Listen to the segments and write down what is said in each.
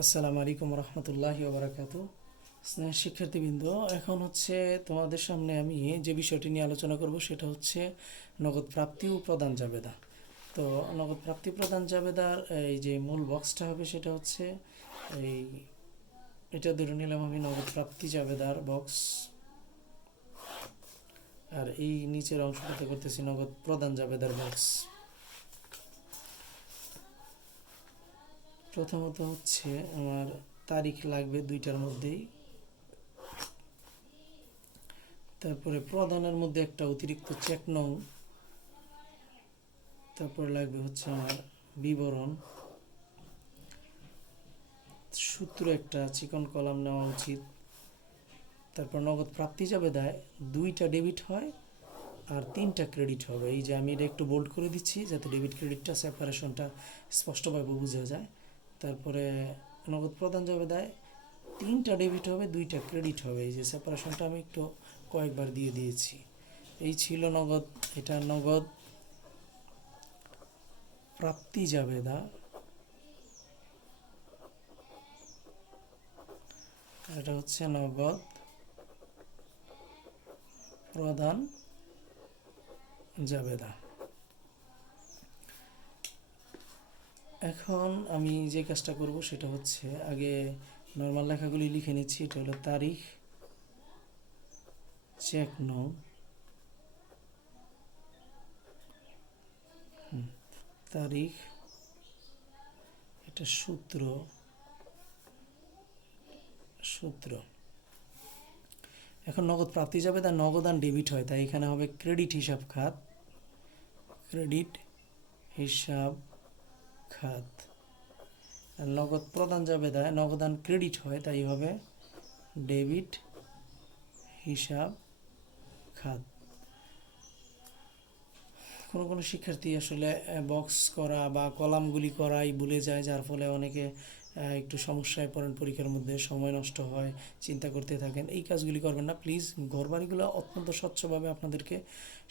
আসসালামু আলাইকুম রহমতুল্লাহ ওবরাকাতু। স্নেহ শিক্ষার্থীবৃন্দ, এখন হচ্ছে তোমাদের সামনে আমি যে বিষয়টি নিয়ে আলোচনা করব সেটা হচ্ছে নগদ প্রাপ্তি ও প্রদান জাবেদা। তো নগদ প্রাপ্তি প্রদান জাবেদার এই যে মূল বক্সটা হবে সেটা হচ্ছে এই এটা ধরে নিলাম আমি নগদ প্রাপ্তি জাবেদার বক্স। আর এই নিচের অংশটাতে করতেছি নগদ প্রদান জাবেদার বক্স। প্রথমত হচ্ছে আমার তারিখ লাগবে দুইটার মধ্যেই। তারপরে প্রদানের মধ্যে একটা অতিরিক্ত চেক নং তারপরে লাগবে হচ্ছে আমার বিবরণ। সূত্র একটা চিকন কলাম নেওয়া উচিত। তারপর নগদ প্রাপ্তি যাবে দেয়, দুইটা ডেবিট হয় আর তিনটা ক্রেডিট হবে। এই যে আমি এটা একটু বোল্ড করে দিচ্ছি যাতে ডেবিট ক্রেডিটটা সেপারেশনটা স্পষ্টভাবে বোঝা যায়। তারপরে নগদ প্রদান যাবে দেয়। তিনটা ডেবিট হবে, দুইটা ক্রেডিট হবে। এই যে সেপারেশনটা আমি একটু কয়েকবার দিয়ে দিয়েছি। এই ছিল নগদ, এটা নগদ প্রাপ্তি জাবেদা আর এটা হচ্ছে নগদ প্রদান জাবেদা এখন আমি যে কাজটা করব সেটা হচ্ছে আগে নর্মাল লেখাগুলি লিখে নিচ্ছি, এটা হলো তারিখ চেক নং তারিখ, এটা সূত্র সূত্র। এখন নগদ প্রাপ্তি যাবে, তার নগদান ডেবিট হয়, তাই এখানে হবে ক্রেডিট হিসাব খাত ক্রেডিট হিসাব খাত নগদ প্রদান যাবে তাই নগদান ক্রেডিট হয়, তাই হবে ডেবিট হিসাব খাত। কোনো কোনো শিক্ষার্থী আসলে বক্স করা বা কলামগুলি করাই ভুলে যায়, যার ফলে অনেকে একটু সমস্যায় পড়েন, পরীক্ষার মধ্যে সময় নষ্ট হয়, চিন্তা করতে থাকেন, এই কাজগুলি করবেন না। প্লিজ, ঘরবাড়িগুলো অত্যন্ত স্বচ্ছভাবে আপনাদেরকে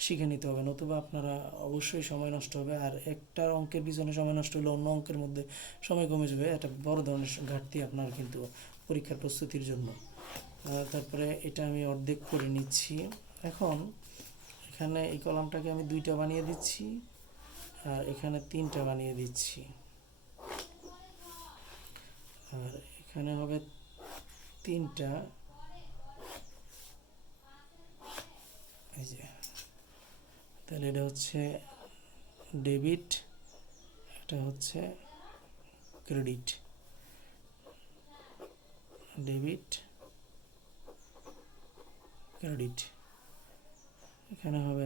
শিখে নিতে হবে, নতুবা আপনারা অবশ্যই সময় নষ্ট হবে। আর একটা অঙ্কের পিছনে সময় নষ্ট হলে অন্য অঙ্কের মধ্যে সময় কমে যাবে। একটা বড় ধরনের ঘাটতি আপনার কিন্তু পরীক্ষার প্রস্তুতির জন্য। তারপরে এটা আমি অর্ধেক করে নিচ্ছি। এখন এখানে এই কলামটাকে আমি দুইটা বানিয়ে দিচ্ছি আর এখানে তিনটা বানিয়ে দিচ্ছি। আর এখানে হবে তিনটা। এই যে, তাহলে এটা হচ্ছে ডেবিট, এটা হচ্ছে ক্রেডিট। Debit, credit. এখানে হবে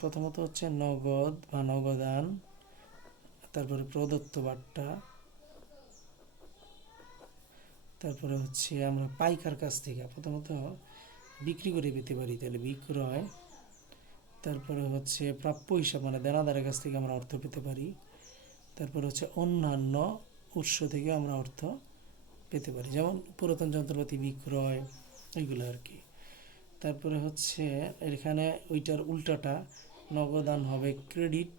প্রথমত হচ্ছে নগদ বা নগদান, তারপরে প্রদত্ত বার্তা তারপরে হচ্ছে আমরা পাইকার কাছ থেকে, প্রথমত বিক্রি করে পেতে পারি তাহলে বিক্রয়, তারপরে হচ্ছে প্রাপ্য হিসাব মানে দেনাদারের কাছ থেকে আমরা অর্থ পেতে পারি, তারপরে হচ্ছে অন্যান্য উৎস থেকে আমরা অর্থ পেতে পারি, যেমন পুরাতন যন্ত্রপাতি বিক্রয়, এগুলো আর কি। তারপরে হচ্ছে এখানে ওইটার উল্টাটা নগদান হবে ক্রেডিট,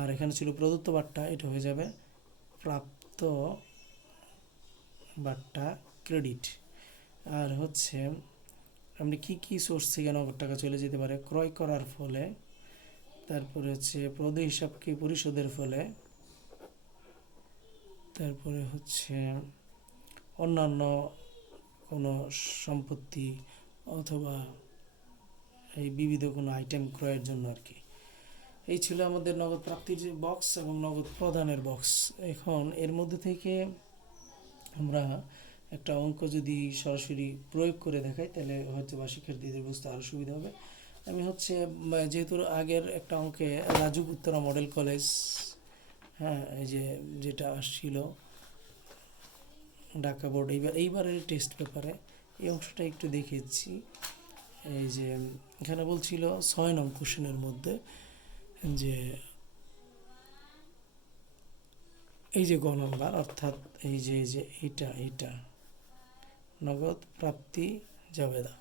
আর এখানে ছিল প্রদত্ত বার্তা এটা হয়ে যাবে প্রাপ্ত বার্তা ক্রেডিট। আর হচ্ছে আপনি কি কি সোর্স থেকে নগদ টাকা চলে যেতে পারে? ক্রয় করার ফলে, তারপরে হচ্ছে প্রদ হিসাবকে পরিশোধের ফলে, তারপরে হচ্ছে অন্যান্য কোনো সম্পত্তি অথবা এই বিবিধ কোনো আইটেম ক্রয়ের জন্য আর কি এই ছিল আমাদের নগদ প্রাপ্তির যে বক্স এবং নগদ প্রদানের বক্স এখন এর মধ্যে থেকে আমরা একটা অঙ্ক যদি সরাসরি প্রয়োগ করে দেখাই, তাহলে হয়তো বা শিক্ষার্থীদের বুঝতে আরও সুবিধা হবে। আমি হচ্ছে যেহেতু আগের একটা অঙ্কে রাজু উত্তরা মডেল কলেজ হ্যাঁ এই যে যেটা আসছিল ঢাকা বোর্ড এইবার, এইবারের টেস্ট পেপারে এই অংশটা একটু দেখেছি। এই যে এখানে বলছিল ছয় নং কোশ্চেনের মধ্যে যে এই যে গ অর্থাৎ এই যে এই যে এইটা এইটা নগদ প্রাপ্তি জাবেদা।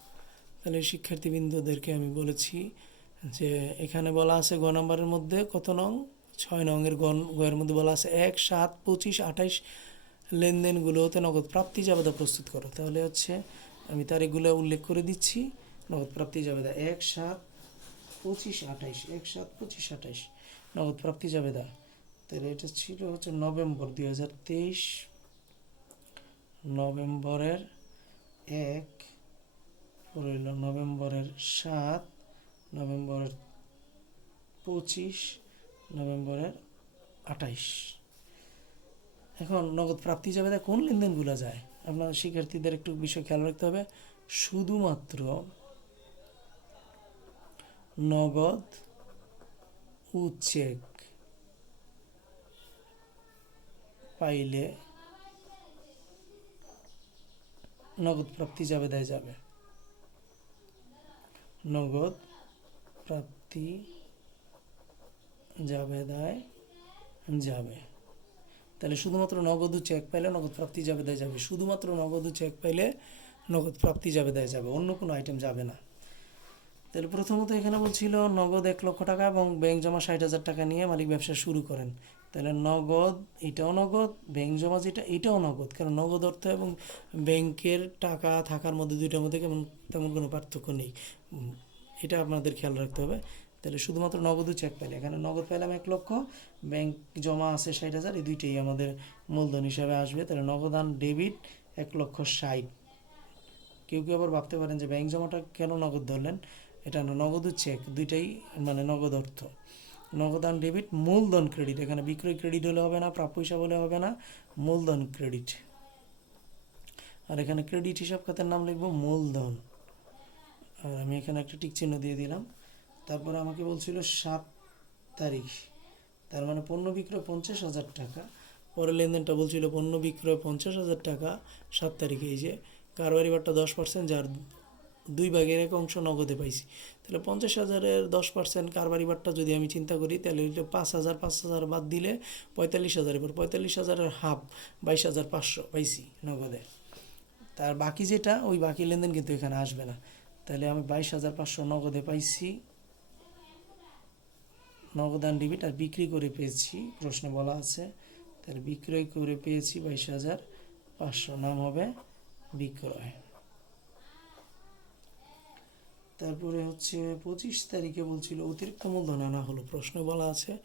তাহলে শিক্ষার্থীবৃন্দদেরকে আমি বলেছি যে এখানে বলা আছে গ নাম্বারের মধ্যে কত নং? ছয় নঙের গণ গয়ের মধ্যে বলা আছে এক, সাত, পঁচিশ, আঠাইশ লেনদেনগুলোতে নগদ প্রাপ্তি জাবেদা প্রস্তুত করো। তাহলে হচ্ছে আমি তারিখগুলো উল্লেখ করে দিচ্ছি। নগদ প্রাপ্তি জাবেদা এক সাত পঁচিশ আঠাইশ, এক সাত পঁচিশ আঠাইশ। নগদ প্রাপ্তি জাবেদা, তাহলে এটা ছিল হচ্ছে নভেম্বর দুই হাজার তেইশ। নভেম্বরের এক, পরে হলো নভেম্বরের সাত, নভেম্বরের পঁচিশ, নভেম্বরের আঠাইশ। এখন নগদ প্রাপ্তি যাবে কোন লেনদেনগুলো যায়? আপনার শিক্ষার্থীদের একটু বিষয় খেয়াল রাখতে হবে। শুধুমাত্র নগদ ও পাইলে নগদ প্রাপ্তি যাবে দেয় যাবে। নগদ প্রাপ্তি যাবে দেয় যাবে। তাহলে শুধুমাত্র নগদ চেক পাইলে নগদ প্রাপ্তি যাবে, দেয় যাবে। শুধুমাত্র নগদ চেক পাইলে নগদ প্রাপ্তি যাবে, দেয় যাবে। অন্য কোনো আইটেম যাবে না। তাহলে প্রথমত এখানে বলছিল নগদ এক লক্ষ টাকা এবং ব্যাংক জমা ষাট হাজার টাকা নিয়ে মালিক ব্যবসা শুরু করেন। তাহলে নগদ এটাও নগদ ব্যাংক জমা যেটা, এটাও নগদ। কারণ নগদ অর্থ এবং ব্যাংকের টাকা থাকার মধ্যে দুইটার মধ্যে কেমন, তেমন কোনো পার্থক্য নেই। এটা আপনাদের খেয়াল রাখতে হবে। তাহলে শুধুমাত্র নগদ চেক পেলে। এখানে নগদ পেলাম এক লক্ষ ব্যাংক জমা আছে ষাট হাজার, এই দুইটাই আমাদের মূলধন হিসাবে আসবে। তাহলে নগদান ডেবিট এক লক্ষ ষাট। কেউ কেউ আবার ভাবতে পারেন যে ব্যাংক জমাটা কেন নগদ ধরলেন? এটা নগদ চেক দুইটাই মানে নগদ অর্থ। নগদান ডেবিট মূলধন ক্রেডিট এখানে বিক্রয় ক্রেডিট হলে হবে না, প্রাপ্য হিসাব হলে হবে না, মূলধন ক্রেডিট আর এখানে ক্রেডিট হিসাব খাতের নাম লিখব মূলধন। আর আমি এখানে একটা টিক চিহ্ন দিয়ে দিলাম। তারপরে আমাকে বলছিল সাত তারিখ। তার মানে পণ্য বিক্রয় পঞ্চাশ হাজার টাকা। পরে লেনদেনটা বলছিল পণ্য বিক্রয় পঞ্চাশ হাজার টাকা সাত তারিখে। এই যে কারবারি বারটা দশ পার্সেন্ট, যার দুই ভাগের এক অংশ নগদে পাইছি। তাহলে পঞ্চাশ হাজারের দশ পার্সেন্ট কারবারি বারটা যদি আমি চিন্তা করি, তাহলে পাঁচ হাজার পাঁচ হাজার বাদ দিলে পঁয়তাল্লিশ হাজার এবার পঁয়তাল্লিশ হাজারের হাফ, বাইশ হাজার পাঁচশো পাইছি নগদে। তার বাকি যেটা, ওই বাকি লেনদেন কিন্তু এখানে আসবে না। তাহলে আমি বাইশ হাজার পাঁচশো নগদে পাইছি। নগদান ডেবিট আর বিক্রি করে পেয়েছি, প্রশ্নে বলা আছে। তাহলে বিক্রয় করে পেয়েছি বাইশ হাজার পাঁচশো, নাম হবে বিক্রয়। তারপরে হচ্ছে পঁচিশ তারিখে বলছিল, অতিরিক্ত মূলধন আনা হলো, প্রশ্ন বলা আছে,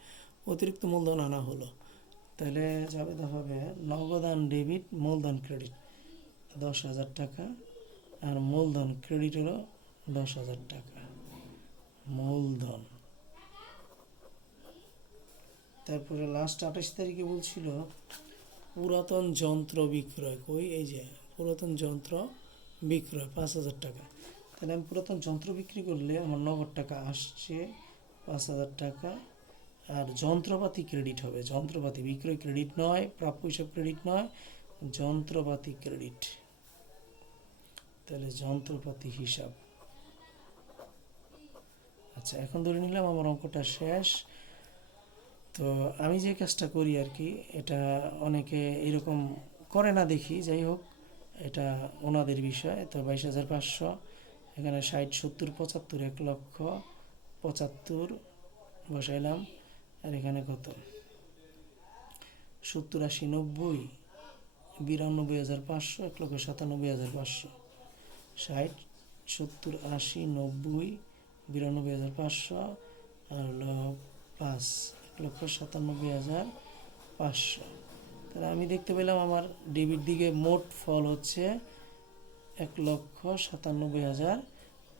অতিরিক্ত মূলধন আনা হলো। তাহলে যাবে হবে নগদান ডেবিট মূলধন ক্রেডিট দশ হাজার টাকা আর মূলধন ক্রেডিট হলো দশ হাজার টাকা। মূলধন। তারপরে লাস্ট আঠাশ তারিখে বলছিল, পুরাতন যন্ত্র বিক্রয় কই? এই যে, পুরাতন যন্ত্র বিক্রয়, পাঁচ হাজার টাকা। তাহলে আমি পুরাতন যন্ত্র বিক্রি করলে আমার নগদ টাকা আসছে পাঁচ হাজার টাকা। আর যন্ত্রপাতি ক্রেডিট হবে। যন্ত্রপাতি বিক্রয় ক্রেডিট নয়, প্রাপ্য হিসাব ক্রেডিট নয়, যন্ত্রপাতি ক্রেডিট তাহলে যন্ত্রপাতি হিসাব। আচ্ছা এখন ধরে নিলাম আমার অঙ্কটা শেষ। তো আমি যে কাজটা করি আর কি, এটা অনেকে এরকম করে না দেখি, যাই হোক, এটা ওনাদের বিষয়। তো বাইশ হাজার পাঁচশো, এখানে ষাট, সত্তর, পঁচাত্তর, এক লক্ষ, পঁচাত্তর বসাইলাম। আর এখানে কত? সত্তর আশি, নব্বই, বিরানব্বই হাজার পাঁচশো, এক লক্ষ সাতানব্বই হাজার পাঁচশো। ষাট, সত্তর আশি, নব্বই, বিরানব্বই হাজার পাঁচশো, আর হলো পাঁচ। লক্ষ সাতানব্বই হাজার পাঁচশো। তাহলে আমি দেখতে পেলাম আমার ডেবিট দিকে মোট ফল হচ্ছে এক লক্ষ সাতানব্বই হাজার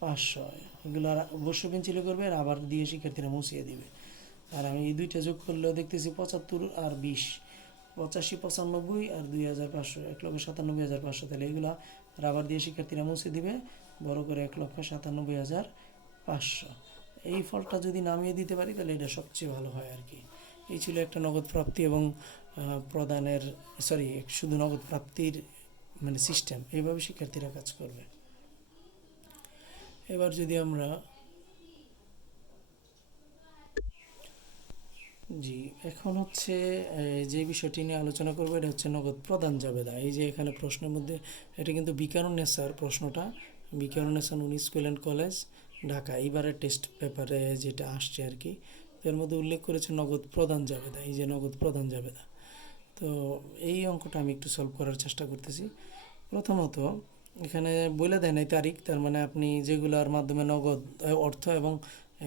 পাঁচশো। এগুলো আর অবশ্য পেন্সিলে করবে আর আবার দিয়ে শিক্ষার্থীরা মুছিয়ে দিবে। আর আমি এই দুইটা যোগ করলেও দেখতেছি পঁচাত্তর আর বিশ। পঁচাশি, পঁচানব্বই আর দুই হাজার পাঁচশো, এক লক্ষ সাতানব্বই হাজার পাঁচশো। তাহলে এগুলো রাবার দিয়ে শিক্ষার্থীরা মুছে দিবে, বড় করে এক লক্ষ সাতানব্বই হাজার পাঁচশো। এই ফলটা যদি নামিয়ে দিতে পারি, তাহলে এটা সবচেয়ে ভালো হয় আর কি। এই ছিল একটা নগদ প্রাপ্তি এবং প্রদানের সরি শুধু নগদ প্রাপ্তির মানে সিস্টেম এইভাবে শিক্ষার্থীরা কাজ করবে। এবার যদি আমরা, জি, এখন হচ্ছে যে বিষয়টি নিয়ে আলোচনা করব, এটা হচ্ছে নগদ প্রদান জাবেদা। এই যে এখানে প্রশ্নের মধ্যে, এটা কিন্তু বিকারণ নেসার প্রশ্নটা। বিকারণ নেসার উনি স্কুল অ্যান্ড কলেজ। ঢাকা। এইবারের টেস্ট পেপারে যেটা আসছে আর কি, এর মধ্যে উল্লেখ করেছে নগদ প্রধান জাবেদা এই যে নগদ প্রধান জাবেদা তো এই অঙ্কটা আমি একটু সলভ করার চেষ্টা করতেছি। প্রথমত, এখানে বলে দেয় নাই তারিখ, তার মানে আপনি যেগুলোর মাধ্যমে নগদ, অর্থ এবং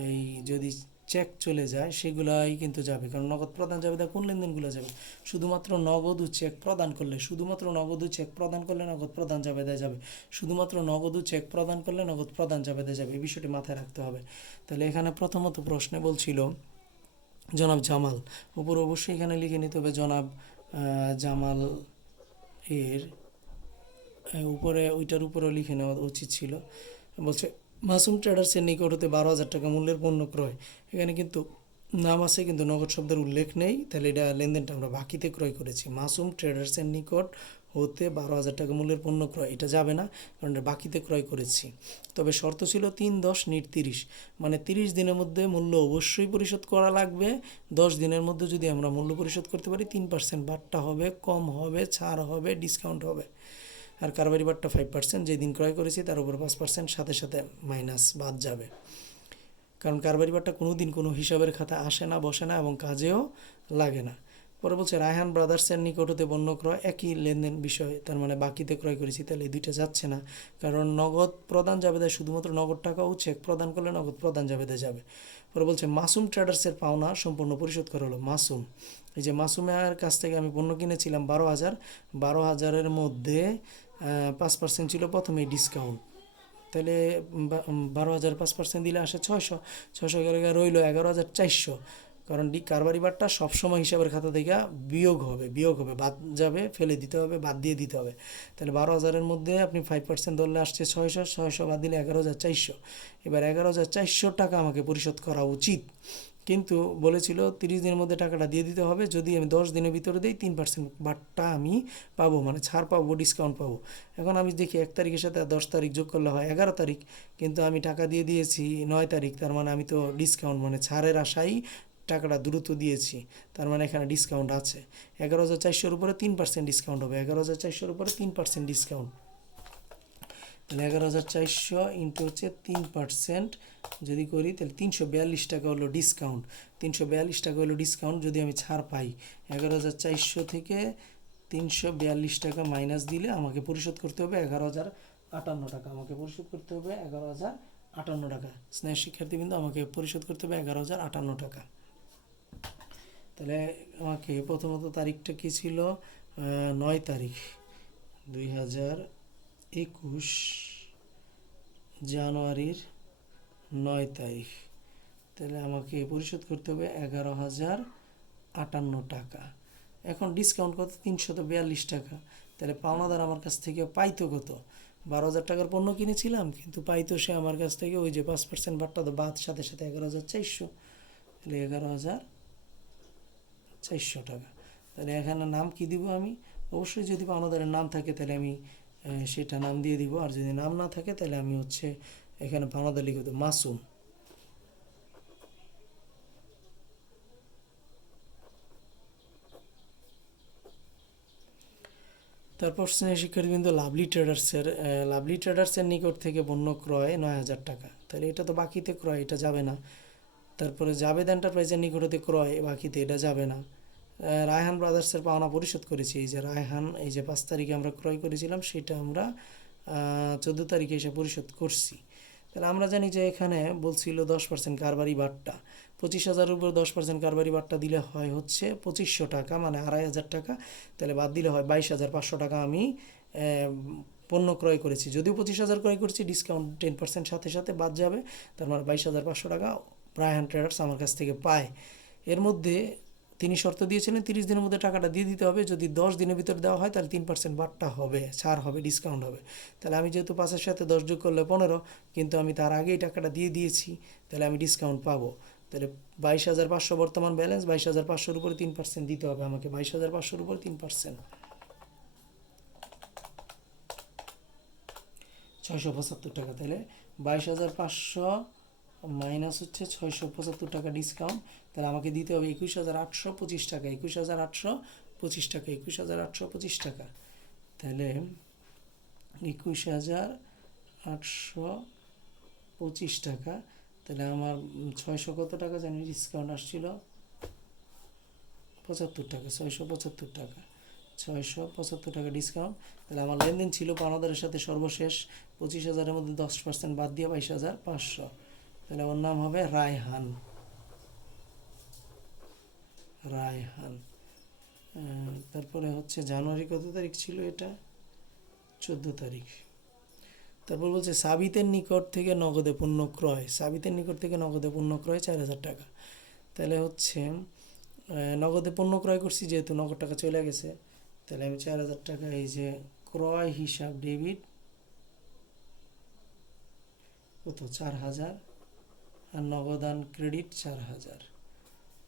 এই যদি চেক চলে যায়, সেগুলাই কিন্তু যাবে। কারণ নগদ প্রদান যাবে, তা কোন লেনদেনগুলো যাবে? শুধুমাত্র নগদ ও চেক প্রদান করলে, শুধুমাত্র নগদ ও চেক প্রদান করলে নগদ প্রদান যাবে যাবে। শুধুমাত্র নগদ ও চেক প্রদান করলে নগদ প্রদান যাবে যাবে। এই বিষয়টি মাথায় রাখতে হবে। তাহলে এখানে প্রথমত প্রশ্নে বলছিল জনাব জামাল। উপর অবশ্যই এখানে লিখে নিতে হবে, জনাব জামাল এর উপরে, ওইটার উপরেও লিখে নেওয়া উচিত ছিল। বলছে মাসুম ট্রেডার্সের নিকট হতে বারো হাজার টাকা মূল্যের পণ্য ক্রয়। এখানে কিন্তু নাম আছে, কিন্তু নগদ শব্দের উল্লেখ নেই। তাহলে এটা লেনদেনটা আমরা বাকিতে ক্রয় করেছি। মাসুম ট্রেডার্সের নিকট হতে বারো হাজার টাকা মূল্যের পণ্য ক্রয়। এটা যাবে না, কারণ বাকিতে ক্রয় করেছি। তবে শর্ত ছিল তিন দশ নিট তিরিশ। মানে তিরিশ দিনের মধ্যে মূল্য অবশ্যই পরিশোধ করা লাগবে। দশ দিনের মধ্যে যদি আমরা মূল্য পরিশোধ করতে পারি, তিন পার্সেন্ট বাট্টা হবে, কম হবে, ছাড় হবে ডিসকাউন্ট হবে। আর কারবারি বাট্টা ফাইভ পার্সেন্ট যেদিন ক্রয় করেছি তার উপর পাঁচ পার্সেন্ট সাথে সাথে মাইনাস বাদ যাবে। কারণ কারবারি বাট্টা কোনো দিন কোনো হিসাবের খাতা আসে না, বসে না এবং কাজেও লাগে না। পরে বলছে, রায়হান ব্রাদার্সের নিকট হতে বন্য ক্রয় একই লেনদেন বিষয়, তার মানে বাকিতে ক্রয় করেছি, তাহলে এই দুইটা যাচ্ছে না। কারণ নগদ প্রদান যাবে দেয় শুধুমাত্র নগদ টাকা ও চেক প্রদান করলে নগদ প্রদান যাবে দেয় যাবে। পরে বলছে, মাসুম ট্রেডার্সের পাওনা সম্পূর্ণ পরিশোধ করা হলো। মাসুম, এই যে মাসুমের কাছ থেকে আমি পণ্য কিনেছিলাম বারো হাজার, বারো হাজারের মধ্যে পাঁচ পার্সেন্ট ছিল প্রথমে ডিসকাউন্ট তাহলে বারো হাজার পাঁচ পার্সেন্ট দিলে আসে ছয়শো। ছয়শো রইল এগারো হাজার চারশো। কারণ ডি কারবারি বারটা সবসময় হিসাবের খাতা থেকে বিয়োগ হবে বিয়োগ হবে। বাদ যাবে, ফেলে দিতে হবে, বাদ দিয়ে দিতে হবে। তাহলে বারো হাজারের মধ্যে আপনি ফাইভ পার্সেন্ট ধরলে আসছে ছয়শো ছয়শো বাদ দিলে এগারো হাজার চারশো। এবার এগারো হাজার চারশো টাকা আমাকে পরিশোধ করা উচিত। কিন্তু বলেছিল তিরিশ দিনের মধ্যে টাকাটা দিয়ে দিতে হবে, যদি আমি দশ দিনের ভিতরে দিই তিন পার্সেন্ট বাটটা আমি পাবো মানে ছাড় পাবো ডিসকাউন্ট পাবো। এখন আমি দেখি এক তারিখের সাথে দশ তারিখ যোগ করলে হয় এগারো তারিখ, কিন্তু আমি টাকা দিয়ে দিয়েছি নয় তারিখ, তার মানে আমি তো ডিসকাউন্ট মানে ছাড়ের আশাই টাকাটা দ্রুত দিয়েছি, তার মানে এখানে ডিসকাউন্ট আছে। এগারো হাজার চারশোর উপরে তিন পার্সেন্ট ডিসকাউন্ট হবে, এগারো হাজার চারশোর উপরে তিন পার্সেন্ট ডিসকাউন্ট তাহলে এগারো হাজার চারশো ইন্টু হচ্ছে তিন পার্সেন্ট যদি করি, তাহলে তিনশো বিয়াল্লিশ টাকা হলো ডিসকাউন্ট তিনশো বিয়াল্লিশ টাকা হলো ডিসকাউন্ট যদি আমি ছাড় পাই। এগারো হাজার চারশো থেকে তিনশো বিয়াল্লিশ টাকা মাইনাস দিলে আমাকে পরিশোধ করতে হবে এগারো হাজার আটান্ন টাকা। আমাকে পরিশোধ করতে হবে এগারো হাজার আটান্ন টাকা। স্নেহ শিক্ষার্থীবৃন্দ, আমাকে পরিশোধ করতে হবে এগারো হাজার আটান্ন টাকা। তাহলে আমাকে প্রথমত তারিখটা কী ছিল? নয় তারিখ। দুই হাজার একুশ জানুয়ারির নয় তারিখ। তাহলে আমাকে পরিশোধ করতে হবে এগারো হাজার আটান্ন টাকা। এখন ডিসকাউন্ট কত? তিনশত বিয়াল্লিশ টাকা। তাহলে পাওনাদার আমার কাছ থেকে পাইতো কত? বারো হাজার টাকার পণ্য কিনেছিলাম, কিন্তু পাইতো সে আমার কাছ থেকে ওই যে পাঁচ পার্সেন্ট বাট্টা তো বাদ, সাথে সাথে এগারো হাজার চারশো। তাহলে এগারো হাজার চারশো টাকা। তাহলে এখানে নাম কি দিব আমি? অবশ্যই যদি পাওনাদারের নাম থাকে তাহলে আমি সেটা নাম দিয়ে দিব। আর যদি নাম না থাকে, তাহলে আমি হচ্ছে এখানে পাওনাদার লিখে দেবো, মাসুম। তারপর স্নেহ শিক্ষার্থীবৃন্দ লাভলি ট্রেডার্সের লাভলি ট্রেডার্সের নিকট থেকে বন্য ক্রয় নয় হাজার টাকা। তাহলে এটা তো বাকিতে ক্রয়, এটা যাবে না। তারপরে জাবেদ এন্টারপ্রাইজের নিকট হতে ক্রয়, বাকিতে এটা যাবে না। রায়হান ব্রাদার্সের পাওনা পরিশোধ করেছি। এই যে রায়হান, এই যে পাঁচ তারিখে আমরা ক্রয় করেছিলাম, সেটা আমরা চোদ্দ তারিখে এসে পরিশোধ করছি। তাহলে আমরা জানি যে এখানে বলছিল দশ পার্সেন্ট কারবারি বাট্টা। পঁচিশ হাজারের উপর দশ পার্সেন্ট কারবারি বাট্টা দিলে হয় হচ্ছে পঁচিশশো টাকা মানে আড়াই হাজার টাকা। তাহলে বাদ দিলে হয় বাইশ হাজার পাঁচশো টাকা আমি পণ্য ক্রয় করেছি। যদিও পঁচিশ হাজার ক্রয় করেছি ডিসকাউন্ট টেন পার্সেন্ট সাথে সাথে বাদ যাবে। তার মানে বাইশ হাজার পাঁচশো টাকা প্রায় হান্ড্রেডার্স আমার কাছ থেকে পায়। এর মধ্যে তিনি শর্ত দিয়েছিলেন তিরিশ দিনের মধ্যে টাকাটা দিয়ে দিতে হবে। যদি দশ দিনের ভিতরে দেওয়া হয়, তাহলে তিন পার্সেন্ট বাট্টা হবে, ছাড় হবে ডিসকাউন্ট হবে। তাহলে আমি যেহেতু পাঁচের সাথে দশ যোগ করলে পনেরো, কিন্তু আমি তার আগেই টাকাটা দিয়ে দিয়েছি, তাহলে আমি ডিসকাউন্ট পাবো। তাহলে বাইশ হাজার পাঁচশো বর্তমান ব্যালেন্স বাইশ হাজার পাঁচশোর উপরে তিন পার্সেন্ট দিতে হবে আমাকে। বাইশ হাজার পাঁচশোর উপরে তিন পার্সেন্ট ছয়শো পঁচাত্তর টাকা। তাহলে বাইশ হাজার পাঁচশো মাইনাস হচ্ছে ছয়শো পঁচাত্তর টাকা ডিসকাউন্ট তাহলে আমাকে দিতে হবে একুশ হাজার আটশো পঁচিশ টাকা, একুশ হাজার আটশো পঁচিশ টাকা, একুশ হাজার আটশো পঁচিশ টাকা। তাহলে একুশ হাজার আটশো পঁচিশ টাকা, তাহলে আমার ছয়শো কত টাকা জানি ডিসকাউন্ট আসছিল পঁচাত্তর টাকা, ছয়শো পঁচাত্তর টাকা, ছয়শো পঁচাত্তর টাকা ডিসকাউন্ট তাহলে আমার লেনদেন ছিল পাওনাদারের সাথে সর্বশেষ, পঁচিশ হাজারের মধ্যে দশ পার্সেন্ট বাদ দিয়ে বাইশ হাজার পাঁচশো। তাহলে আমার নাম হবে রায়হান। রায়হান তারপরে হচ্ছে জানুয়ারি কত তারিখ ছিল এটা? চোদ্দ তারিখ। তারপর বলছে, সাবিতের নিকট থেকে নগদে পণ্য ক্রয়। সাবিতের নিকট থেকে নগদে পণ্য ক্রয় চার হাজার টাকা। তাহলে হচ্ছে নগদে পণ্য ক্রয় করছি যেহেতু নগদ টাকা চলে গেছে, তাহলে আমি চার হাজার টাকা এই যে ক্রয় হিসাব ডেবিট কত? চার হাজার। আর নগদান ক্রেডিট চার হাজার।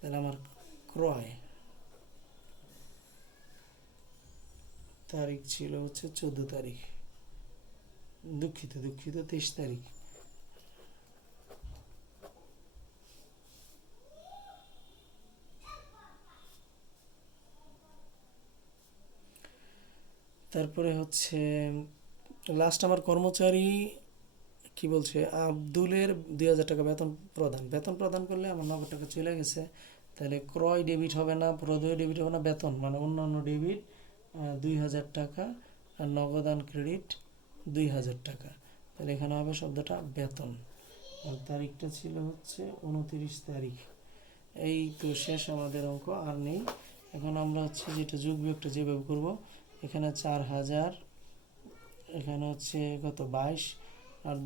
তাহলে আমার ক্রয়। তারিখ ছিল হচ্ছে চোদ্দ তারিখ। দুঃখিত দুঃখিত, তেইশ তারিখ। তারপরে হচ্ছে লাস্ট আমার কর্মচারী কি বলছে? আব্দুলের দুই হাজার টাকা বেতন প্রদান। বেতন প্রদান করলে আমার নগদ টাকা চলে গেছে। তাহলে ক্রয় ডেবিট হবে না, প্রদয় ডেবিট হবে না, বেতন মানে অন্যান্য ডেবিট দুই হাজার টাকা আর নগদান ক্রেডিট দুই হাজার টাকা। তাহলে এখানে হবে শব্দটা বেতন। আর তারিখটা ছিল হচ্ছে উনতিরিশ তারিখ। এই তো শেষ আমাদের অঙ্ক, আর নেই। এখন আমরা হচ্ছে যেটা যোগ বিয়োগটা যেভাবে করব, এখানে চার হাজার, এখানে হচ্ছে কত, বাইশ, আর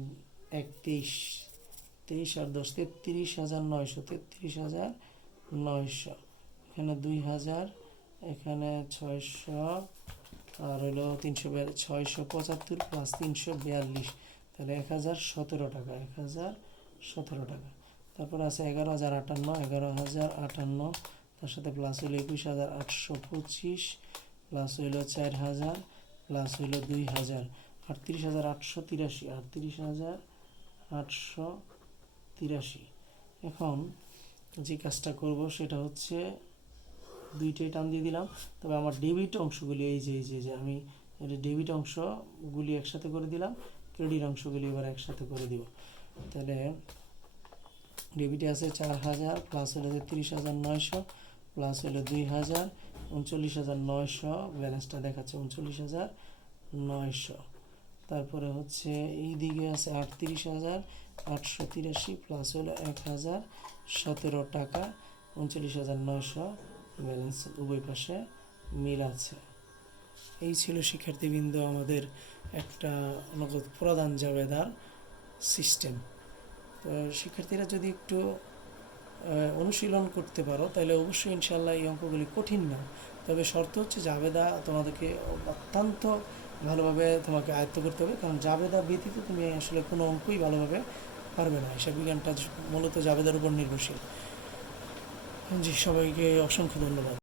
এক তেইশ তেইশ আর দশ, তেত্রিশ হাজার নয়শো, তেত্রিশ হাজার নয়শো। এখানে দুই হাজার, এখানে ছয়শো, আর হলো তিনশো ছয়শো পঁচাত্তর প্লাস তিনশো বিয়াল্লিশ। তাহলে এক হাজার সতেরো টাকা, এক হাজার সতেরো টাকা। তারপর আছে এগারো হাজার আটান্ন, এগারো হাজার আটান্ন, তার সাথে প্লাস হইল একুশ হাজার আটশো পঁচিশ প্লাস হইল চার হাজার প্লাস হইল দুই হাজার। আটত্রিশ হাজার আটশো তিরাশি, আটত্রিশ হাজার আটশো তিরাশি। এখন যে কাজটা করব সেটা হচ্ছে দুইটাই টান দিয়ে দিলাম। তবে আমার ডেবিট অংশগুলি এই যে এই যে যে আমি ডেবিট অংশগুলি একসাথে করে দিলাম ক্রেডিট অংশগুলি এবার একসাথে করে দিব। তাহলে ডেবিটে আছে চার হাজার প্লাস হলো যে তিরিশ হাজার নয়শো প্লাস হলো দুই হাজার, উনচল্লিশ হাজার নয়শো ব্যালেন্সটা দেখাচ্ছে উনচল্লিশ হাজার নয়শো। তারপরে হচ্ছে এই দিকে আছে আটত্রিশ হাজার, আটশো তিরাশি প্লাস হলো এক হাজার সতেরো টাকা, উনচল্লিশ হাজার নয়শো ব্যালেন্স উভয় পাশে মিল আছে। এই ছিল শিক্ষার্থীবৃন্দ আমাদের একটা নগদ প্রদান জাবেদার সিস্টেম তো শিক্ষার্থীরা যদি একটু অনুশীলন করতে পারো, তাহলে অবশ্যই ইনশাল্লাহ এই অঙ্কগুলি কঠিন না। তবে শর্ত হচ্ছে জাবেদা তোমাদেরকে অত্যন্ত ভালোভাবে তোমাকে আয়ত্ত করতে হবে, কারণ জাবেদা ব্যতীত তুমি আসলে কোনো অঙ্কই ভালোভাবে পারবে না। হিসাব বিজ্ঞানটা মূলত জাবেদার উপর নির্ভরশীল। জি সবাইকে অসংখ্য ধন্যবাদ।